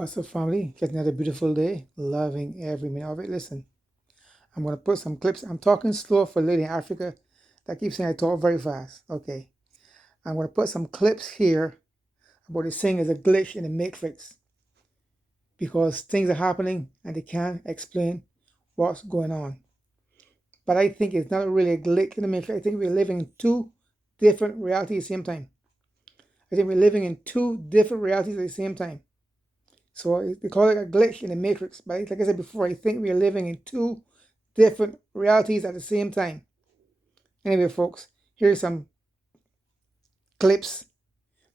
What's up, family? Just another beautiful day. Loving every minute of it. Listen, I'm going to put some clips. I'm talking slow for a lady in Africa that keeps saying I talk very fast. Okay. I'm going to put some clips here about this thing is a glitch in the matrix because things are happening and they can't explain what's going on. But I think it's not really a glitch in the matrix. I think we're living in two different realities at the same time. I think we're living in two different realities at the same time. So they call it a glitch in the matrix. But like I said before, I think we are living in two different realities at the same time. Anyway, folks, here's some clips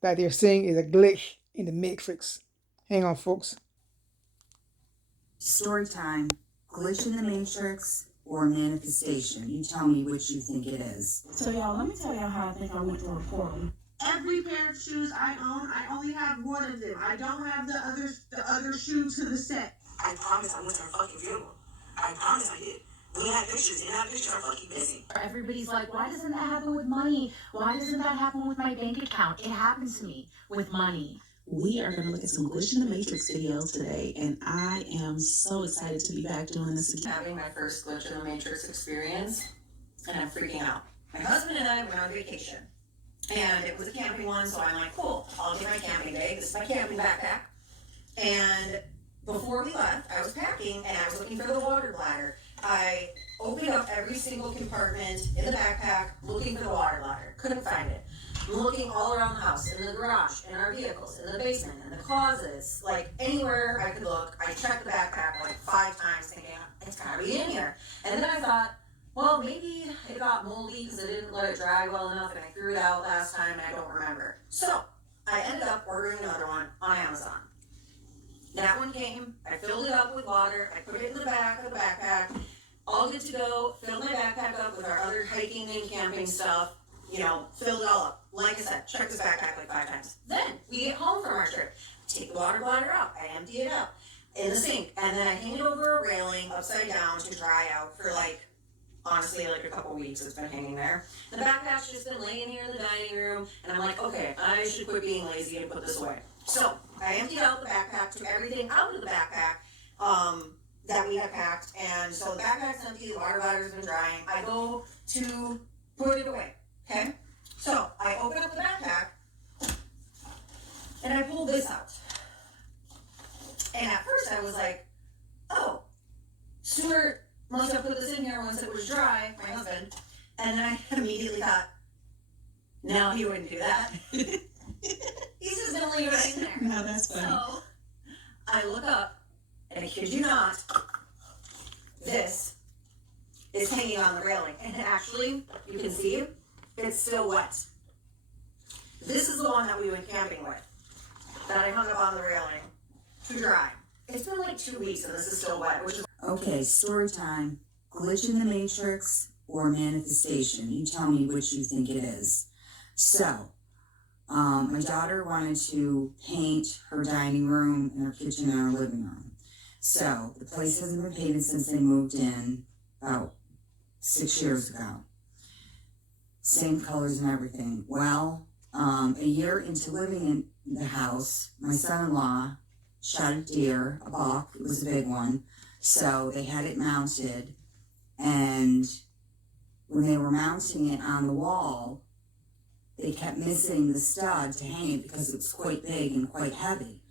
that they're saying is a glitch in the matrix. Hang on, folks. Story time. Glitch in the Matrix or manifestation? You tell me which you think it is. So y'all, let me tell y'all how I think I went through a portal. Every pair of shoes I own, I only have one of them. I don't have the other shoe to the set. I promise I went to her fucking funeral. I promise I did. We had pictures. Didn't have pictures. Are fucking missing. Everybody's like, why doesn't that happen with money? Why doesn't that happen with my bank account? It happens to me with money. We are going to look at some Glitch in the Matrix videos today, and I am so excited to be back doing this again. Having my first Glitch in the Matrix experience, and I'm freaking out. My husband and I went on vacation, and it was a camping one, so I'm like, cool, I'll get my camping bag. This is my camping backpack. And before we left, I was packing, and I was looking for the water bladder. I opened up every single compartment in the backpack, looking for the water bladder. Couldn't find it. I'm looking all around the house, in the garage, in our vehicles, in the basement, in the closets, like anywhere I could look. I checked the backpack like 5 times thinking, it's gotta be in here. And then I thought, well, maybe it got moldy because I didn't let it dry well enough and I threw it out last time and I don't remember. So I ended up ordering another one on Amazon. That one came, I filled it up with water, I put it in the back of the backpack, all good to go, filled my backpack up with our other hiking and camping stuff, filled it all up. Like I said, checked this backpack like 5 times. Then we get home from our trip, take the water bladder out, I empty it out in the sink, and then I hang it over a railing upside down to dry out for honestly, a couple weeks it's been hanging there. The backpack's just been laying here in the dining room, and I'm like, okay, I should quit being lazy and put this away. So I emptied out the backpack, took everything out of the backpack that we had packed, and so the backpack's empty, the water bladder's been drying. I go to put it away, okay? So I open up the backpack, and I pull this out. And at first I was like, oh, Stuart must have put this in here once it was dry, my husband. And then I immediately thought, no, he wouldn't do that. He's just gonna leave it in there. No, that's funny. So I look up, and I kid you not, this is hanging on the railing. And actually, you can see it's still wet. This is the one that we went camping with, that I hung up on the railing to dry. It's been like 2 weeks and this is still wet, which is Okay, story time. Glitch in the Matrix or manifestation? You tell me which you think it is. So, my daughter wanted to paint her dining room and her kitchen and her living room. So, the place hasn't been painted since they moved in about 6 years ago. Same colors and everything. Well, a year into living in the house, my son-in-law shot a deer, a buck. It was a big one. So they had it mounted, and when they were mounting it on the wall, they kept missing the stud to hang it because it was quite big and quite heavy.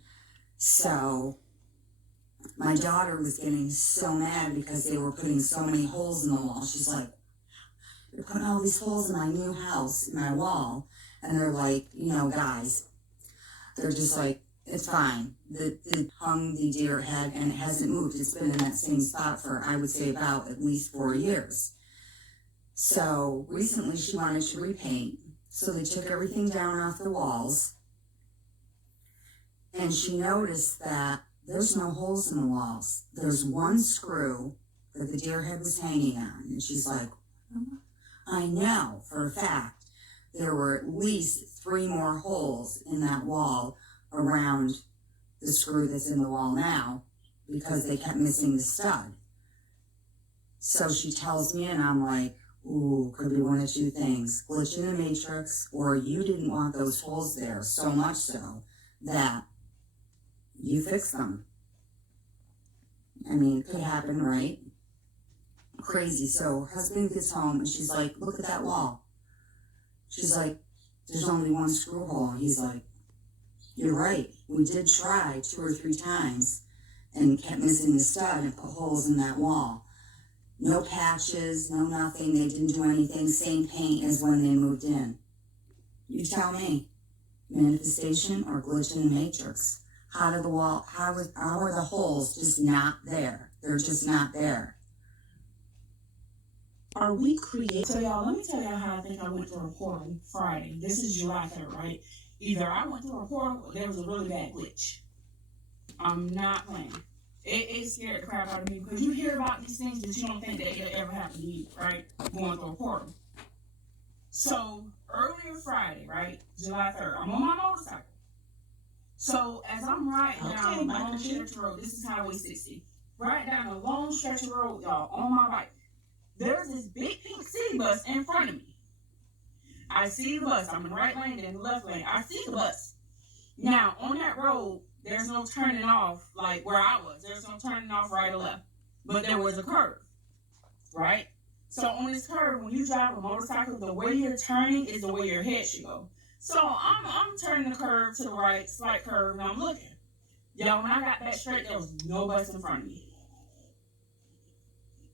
So my daughter was getting so mad because they were putting so many holes in the wall. She's like, they're putting all these holes in my new house, in my wall. And they're like, guys, they're just like, it's fine. It hung the deer head and it hasn't moved. It's been in that same spot for, I would say, about at least 4 years. So recently she wanted to repaint. So they took everything down off the walls. And she noticed that there's no holes in the walls. There's one screw that the deer head was hanging on. And she's like, I know for a fact there were at least 3 more holes in that wall around the screw that's in the wall now because they kept missing the stud. So she tells me, and I'm like, ooh, could be one of 2 things. Glitch in the Matrix, or you didn't want those holes there so much so that you fix them. I mean, it could happen, right? Crazy. So her husband gets home and she's like, look at that wall. She's like, there's only one screw hole. And he's like, you're right. We did try 2 or 3 times and kept missing the stud and put holes in that wall. No patches, no nothing. They didn't do anything. Same paint as when they moved in. You tell me. Manifestation or glitch in the matrix? How are the holes just not there? They're just not there. Are we creative? So y'all, let me tell y'all how I think I went through a portal Friday. This is July 3rd, right? Either I went through a portal or there was a really bad glitch. I'm not playing. It scared the crap out of me because you hear about these things but you don't think that it'll ever happen to you, right? Going through a portal. So earlier Friday, right? July 3rd, I'm on my motorcycle. So as I'm riding down a long stretch of road, this is Highway 60. Riding down a long stretch of road, y'all, on my bike. There's this big pink city bus in front of me. I see the bus. I'm in the right lane and in the left lane. I see the bus. Now, on that road, there's no turning off like where I was. There's no turning off right or left. But there was a curve, right? So on this curve, when you drive a motorcycle, the way you're turning is the way your head should go. So I'm turning the curve to the right, slight curve, and I'm looking. Y'all, when I got that straight, there was no bus in front of me.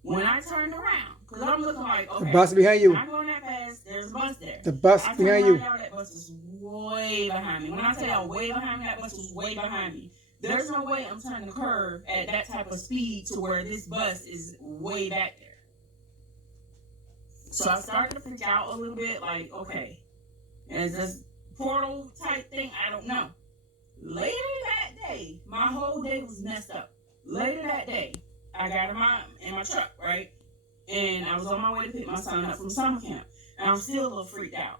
When I turned around, because I'm looking like, okay, the bus behind you. I'm going that fast, there's a bus there. The bus I behind you. Y'all, that bus was way behind me. When I say y'all way behind me, that bus was way behind me. There's no way I'm turning the curve at that type of speed to where this bus is way back there. So I started to freak out a little bit, like, okay, is this portal type thing? I don't know. Later that day, my whole day was messed up. Later that day, I got in my truck, right? And I was on my way to pick my son up from summer camp. And I'm still a little freaked out.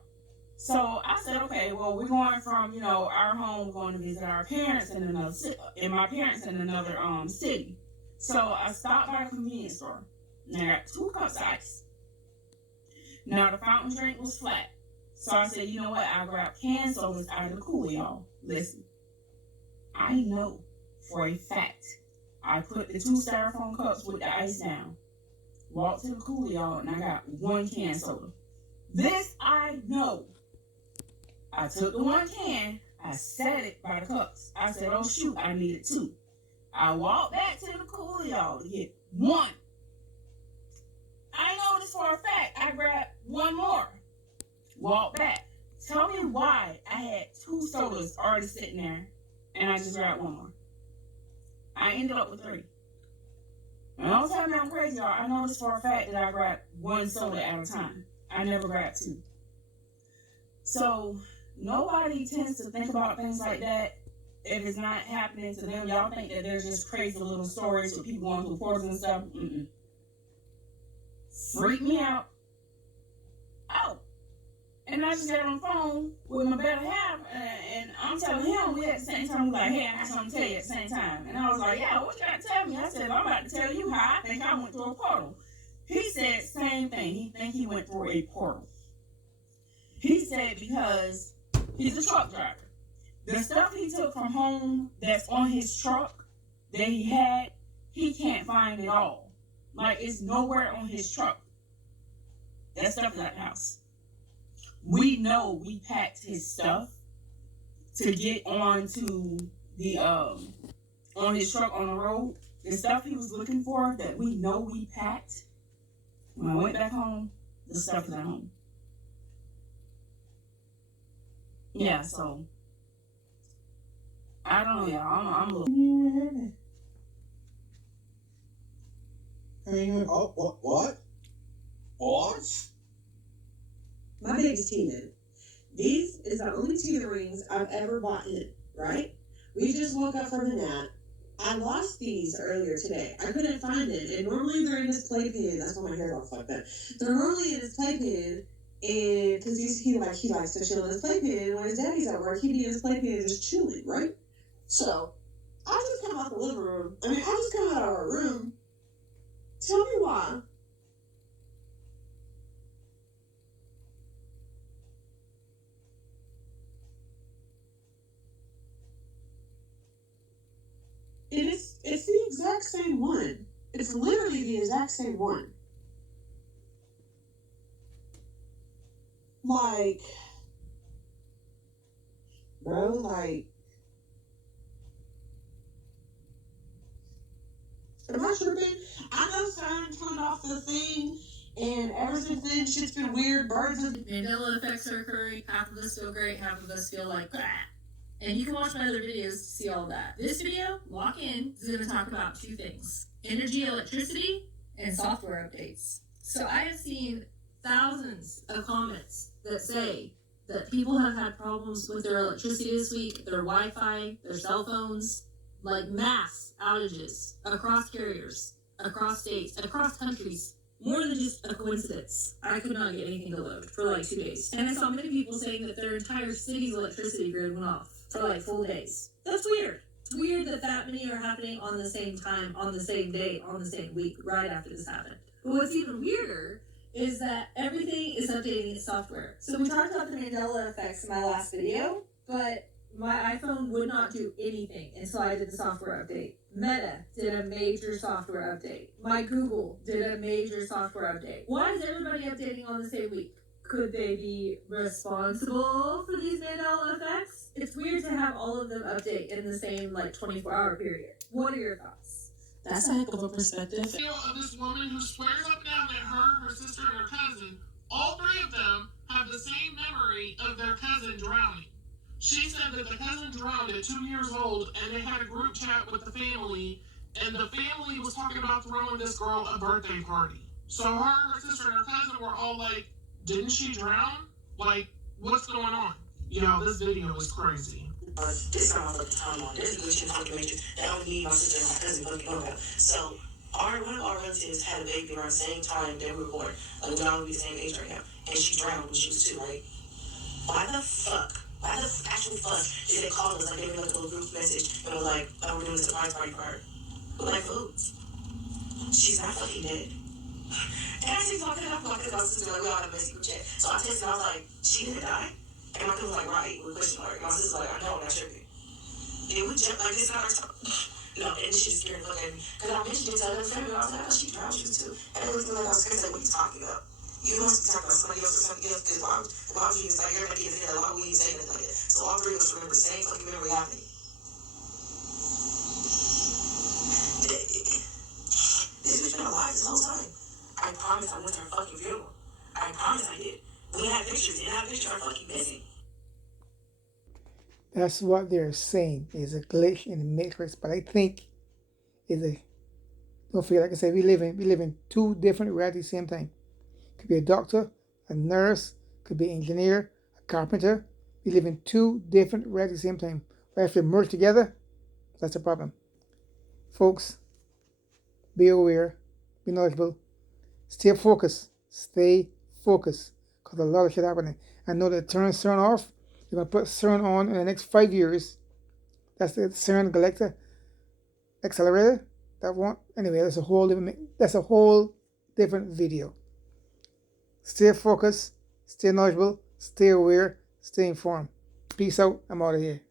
So I said, okay, well, we're going from, our home, going to visit our parents in another city, and my parents in another city. So I stopped by a convenience store, and I got 2 cups of ice. Now, the fountain drink was flat. So I said, you know what? I grabbed canned sodas out of the cooler, y'all. Listen, I know for a fact I put the 2 styrofoam cups with the ice down, walked to the cooler, y'all, and I got 1 canned soda. This I know. I took the 1 can, I set it by the cups. I said, oh shoot, I needed 2. I walked back to the cooler, y'all, to get 1. I know this for a fact. I grabbed 1 more. Walked back. Tell me why I had 2 sodas already sitting there and I just grabbed 1 more. I ended up with 3. And don't tell me I'm crazy, y'all. I know this for a fact that I grabbed 1 soda at a time. I never grabbed 2. So nobody tends to think about things like that if it's not happening to them. Y'all think that there's just crazy little stories with people going through portals and stuff. Freak me out. Oh. And I just got on the phone with my better half, and I'm telling him, we at the same time, we like, hey, I got something to tell you at the same time. And I was like, yeah, what you got to tell me? I said, I'm about to tell you how I think I went through a portal. He said same thing. He think he went through a portal. He said because he's a truck driver. The stuff he took from home that's on his truck that he had, he can't find it all. Like, it's nowhere on his truck. That stuff is at the house. We know we packed his stuff to get onto the on his truck on the road. The stuff he was looking for that we know we packed. When I went back home, the stuff is at home. Yeah, so I don't know, y'all. I'm a little. Oh, what? What? My baby's teething. These is the only teeth rings I've ever bought in, right? We just woke up from a nap. I lost these earlier today. I couldn't find it. And normally they're in his playpen. That's why my hair looks like that. They're normally in his playpen. And because he likes to chill in his playpen. When his daddy's at work, he'd be in his playpen just chilling, right? So I just come out the living room. I just come out of our room. Tell me why. exact same one. It's literally the exact same one. Like, bro, like, am I tripping? I know CERN turned off the thing, and ever since then, shit's been weird. Birds of Mandela effects are occurring. Half of us feel great, half of us feel like crap. And you can watch my other videos to see all that. This video, lock in, is going to talk about two things: energy, electricity, and software updates. So I have seen thousands of comments that say that people have had problems with their electricity this week, their Wi-Fi, their cell phones, like mass outages across carriers, across states, across countries. More than just a coincidence. I could not get anything to load for like 2 days. And I saw many people saying that their entire city's electricity grid went off for like full days. That's weird. It's weird that many are happening on the same time, on the same day, on the same week, right after this happened. But what's even weirder is that everything is updating its software. So we talked about the Mandela effects in my last video, but my iPhone would not do anything until I did the software update. Meta did a major software update. My Google did a major software update. Why is everybody updating on the same week? Could they be responsible for these Mandela effects? It's weird to have all of them update in the same 24-hour period. What are your thoughts? That's a heck of a perspective. Video of this woman who swears up and down that her sister, and her cousin, all three of them have the same memory of their cousin drowning. She said that the cousin drowned at 2 years old, and they had a group chat with the family, and the family was talking about throwing this girl a birthday party. So her sister, and her cousin were all like, didn't she drown? Like, what's going on? This video is crazy. This time I fucking time on. There's a glitch in the fucking matrix that only me, my sister, and my cousin fucking know about. So, one of our relatives had a baby around the same time that we were born. Like, we all would be the same age right now. And she drowned when she was 2, right? Why the actual fuck did they call us? Like, they were like a little group message and were like, oh, we're doing a surprise party for her. We're like, foods. She's not fucking dead. And I see fucking up my sister, like, we all had a messy group chat. So I texted and I was like, she didn't die? And my cousin was like, right, with a question mark. And my sister was like, I know, I'm not tripping. And we jumped like this in our time. And this shit is scaring the fuck out of me. Because I mentioned it to other family, and I was like, oh, she drowned, she was 2. And they was like, I was crazy, like, what are you talking about? You must be talking about somebody else or something else, because why would you even say, everybody gets in there, why would we even say nothing like that? So all three of us remember the same fucking memory happening. This bitch been alive this whole time. I promise I went to her fucking funeral. I promise I did. We had pictures, and that picture are fucking missing. That's what they're saying is a glitch in the matrix, but I think don't forget, like I said, we live in 2 different realities at the same time. Could be a doctor, a nurse, could be an engineer, a carpenter. We live in 2 different realities at the same time. But if they merge together, that's a problem. Folks, be aware, be knowledgeable, stay focused, because a lot of shit happening. I know that turn CERN off. You're going to put CERN on in the next 5 years. That's the CERN Galactic Accelerator. That one. Anyway, that's a whole different video. Stay focused, stay knowledgeable, stay aware, stay informed. Peace out. I'm out of here.